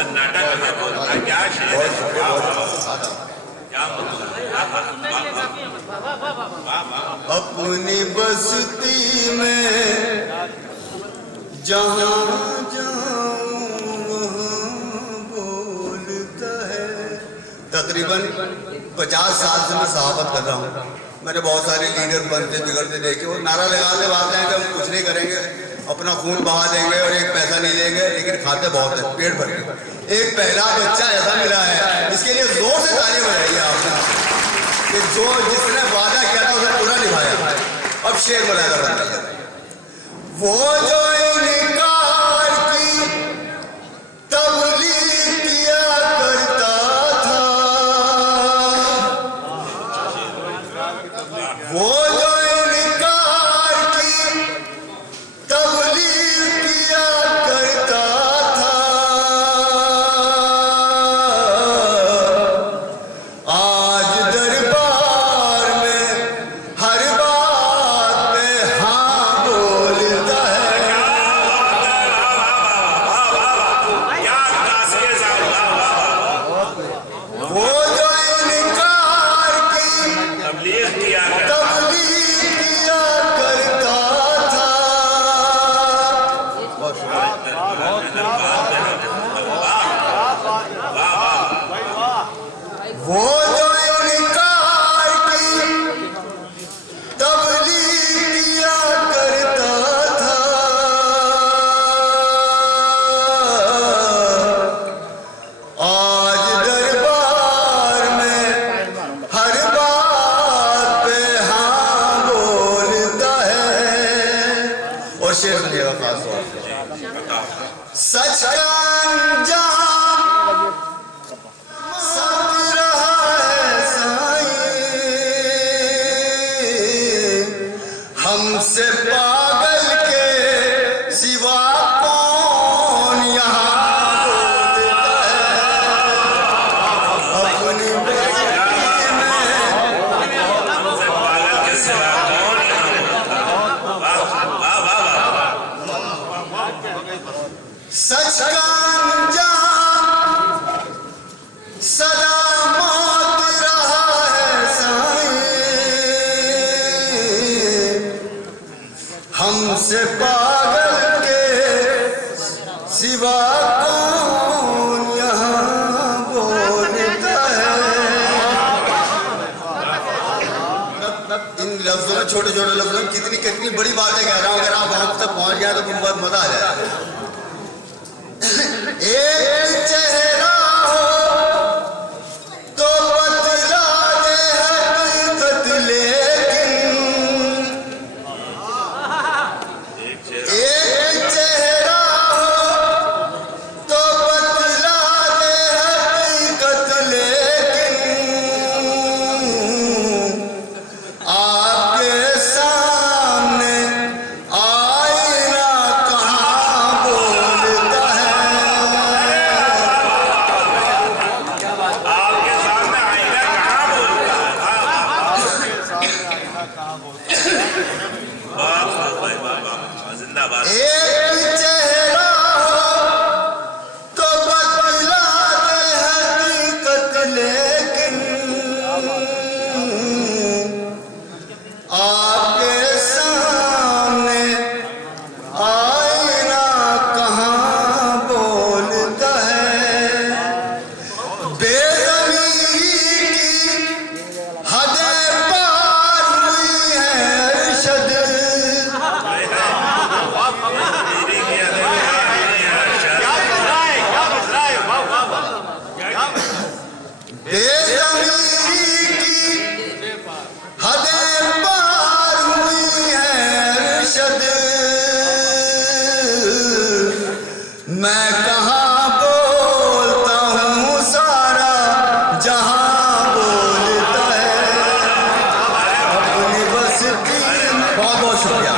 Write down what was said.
सन्नाटा कर दिया। क्या शेर है, क्या अपनी बस्ती में जहाँ जाऊँ वहाँ बोलता है। तकरीबन 50 साल से मैं सहाबत कर रहा हूँ। मैंने बहुत सारे लीडर बनते बिगड़ते देखे, वो नारा लगाते बात हैं कि हम कुछ नहीं करेंगे, अपना खून बहा देंगे और एक पैसा नहीं देंगे, लेकिन खाते बहुत है पेट भर के। एक पहला बच्चा ऐसा मिला है, इसके लिए जोर से ताली बजाइए आपने कि जो जिसने वादा किया था उसे पूरा निभाया। अब शेर मुलायदा बन गया। वो जो इनकार की तबलीग किया करता था, वो जो इनकार की तबलीग किया करता था, आज दरबार में हर बात पे हाँ बोलता है। क्या तासीर साहब, वो जो इनकार की तबलीग किया है। तबलीग किया करता था, वो जो इनकार की तबलीग किया करता था, आज दरबार में हर बात पे हाँ बोलता है। और शेर सुनिएगा खास तौर से। सच का अंजाम सब रहा है साईं, हमसे पागल के सिवा कौन यहाँ बोलता है। अपनी बस्ती में पागल के सिवा कौन यहाँ बोलता है? वाह वाह वाह वाह। सच का अंजाम सदा मौत रहा है साईं, हमसे पागल के सिवा कौन यहाँ बोलता है। इन लफ्जों में, छोटे छोटे लफ्जों में कितनी कितनी बड़ी बातें कह रहा हूँ। अगर आप वहां तक पहुंच गए तो बहुत मजा आ जाएगा। एक